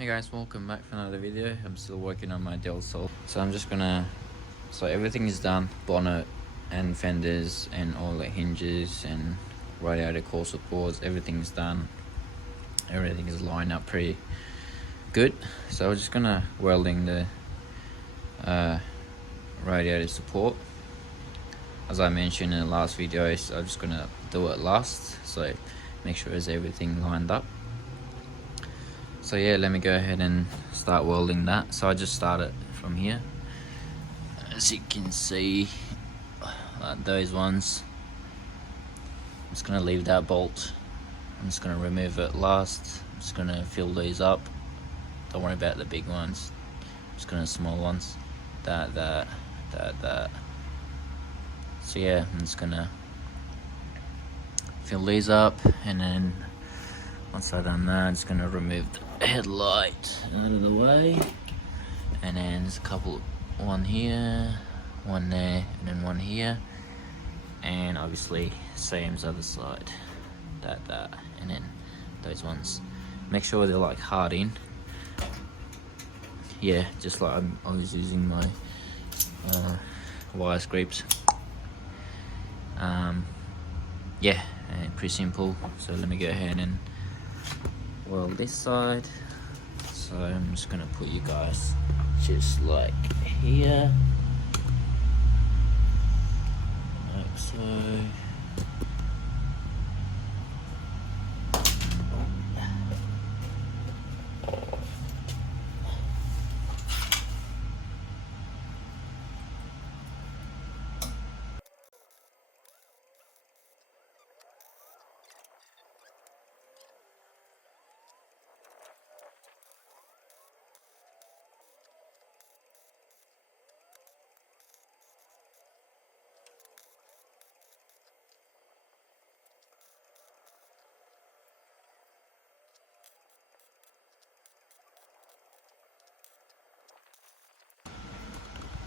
Hey guys, welcome back for another video. I'm still working on my delsol. So everything is done, bonnet and fenders and all the hinges and radiator core supports, everything's done. Everything is lined up pretty good. So we're just gonna welding the radiator support. As I mentioned in the last video, I'm just gonna do it last, so make sure there's everything lined up. So yeah, let me go ahead and start welding that. So I just started from here. As you can see, like those ones. I'm just gonna leave that bolt. I'm just gonna remove it last. I'm just gonna fill these up. Don't worry about the big ones. I'm just gonna small ones. That. So yeah, I'm just gonna fill these up, and then once I've done that, I'm just gonna remove the headlight out of the way, and then there's a couple, one here, one there, and then one here, and obviously same as other side, that, and then those ones. Make sure they're like hard in. Yeah, just like I was using my wire scrapes. Yeah, pretty simple. So let me go ahead and weld this side. So I'm just gonna put you guys just like here, like so.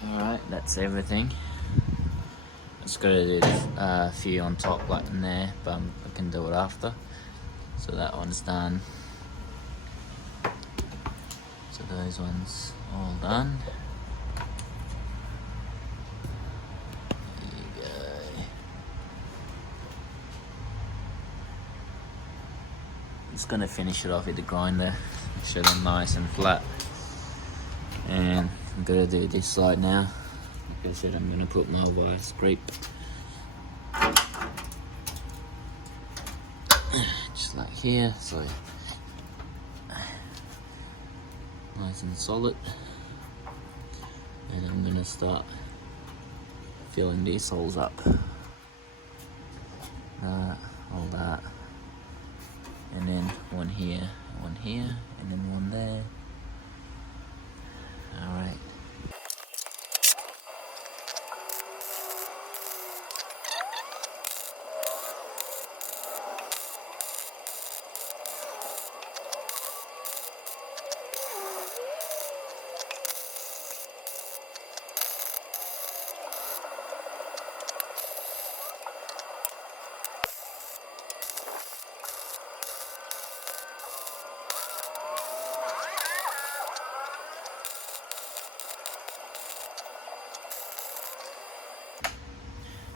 Alright, that's everything. Just gotta do a few on top like in there, but I can do it after. So that one's done. So those ones all done. There you go. Just gonna finish it off with the grinder, show them nice and flat. And I'm gonna do this side now. Like I said, I'm gonna put my wire scrape just like here, so nice and solid. And I'm gonna start filling these holes up. All that, and then one here, and then one there. Alright.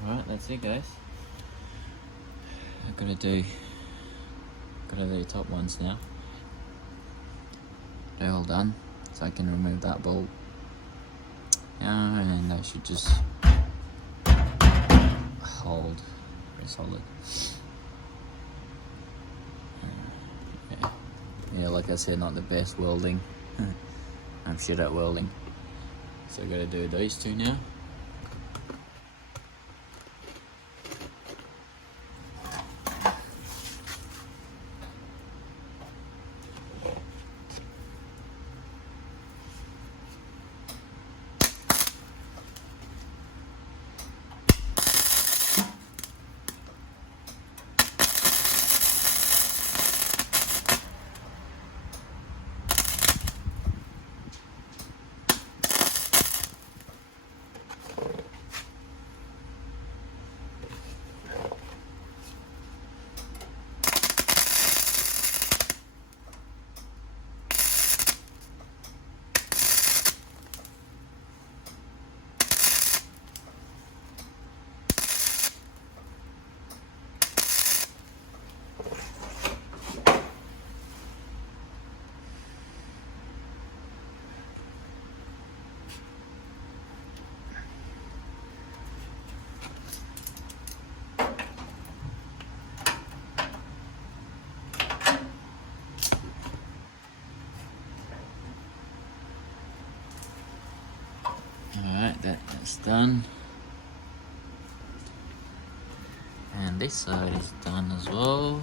Alright, that's it guys. Gotta do the top ones now. They're all done, so I can remove that bolt. And that should just hold very solid. Yeah, like I said, not the best welding. I'm shit at welding. So I gotta do those two now. Alright, that's done. And this side is done as well.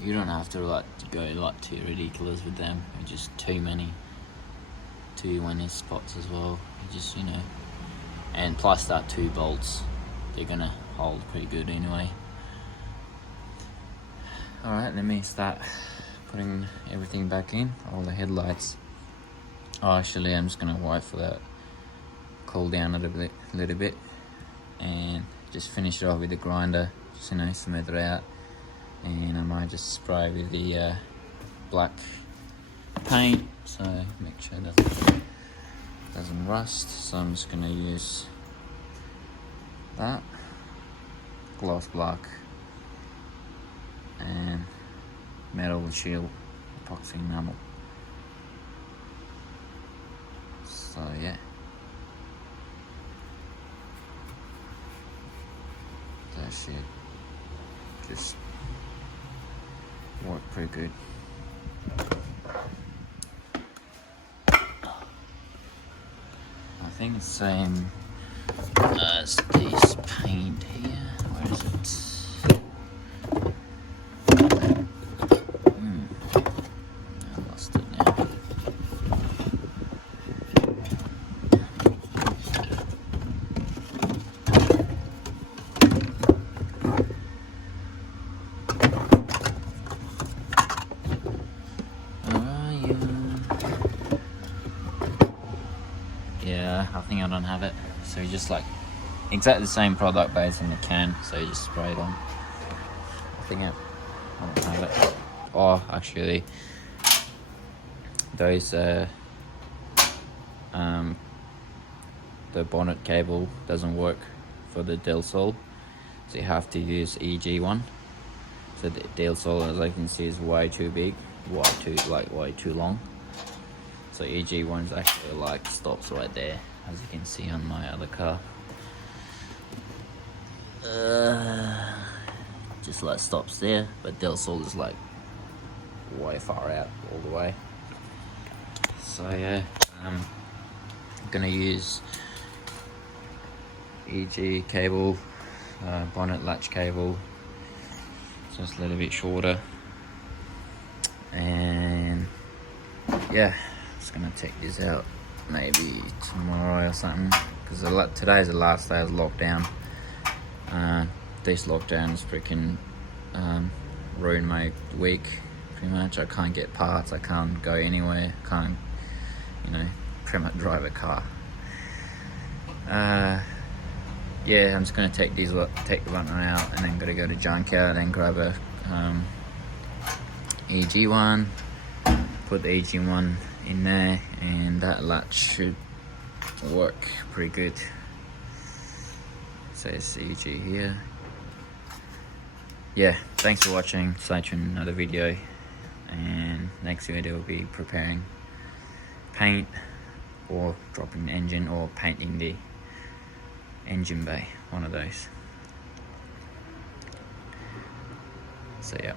You don't have to like go like too ridiculous with them. They're just too many spots as well. You just, you know, and plus that 2 bolts, they're gonna hold pretty good anyway. All right, let me start putting everything back in. All the headlights. Oh, actually, I'm just gonna wait for that cool down a little bit, and just finish it off with the grinder. Just, you know, smooth it out. And I might just spray with the black paint, so make sure that doesn't rust. So I'm just going to use that gloss black and metal shield epoxy enamel. So yeah, that should just work pretty good. I think it's the same as this paint here. Where is it? I lost it now. Yeah, I think I don't have it. So you just like exactly the same product base in the can, so you just spray it on. I think I don't have it. Oh, actually, those the bonnet cable doesn't work for the delsol, so you have to use EG one. So the delsol, as I can see, is way too big, way too long. So EG one's actually like stops right there, as you can see on my other car. Just like stops there, but delsol is like way far out all the way. So yeah, I'm gonna use EG cable, bonnet latch cable, just a little bit shorter, and yeah, just gonna take this out maybe tomorrow or something, because today's the last day of lockdown. This lockdown is freaking ruined my week pretty much. I can't get parts, I can't go anywhere, can't, you know, pretty much drive a car. Yeah, I'm just gonna take the one out, and then gotta go to junkyard and grab a EG one, put the EG one in there, and that latch should work pretty good. So it's EG here. Yeah, thanks for watching. Stay tuned for another video, and next video will be preparing paint or dropping the engine or painting the engine bay, one of those. So yeah.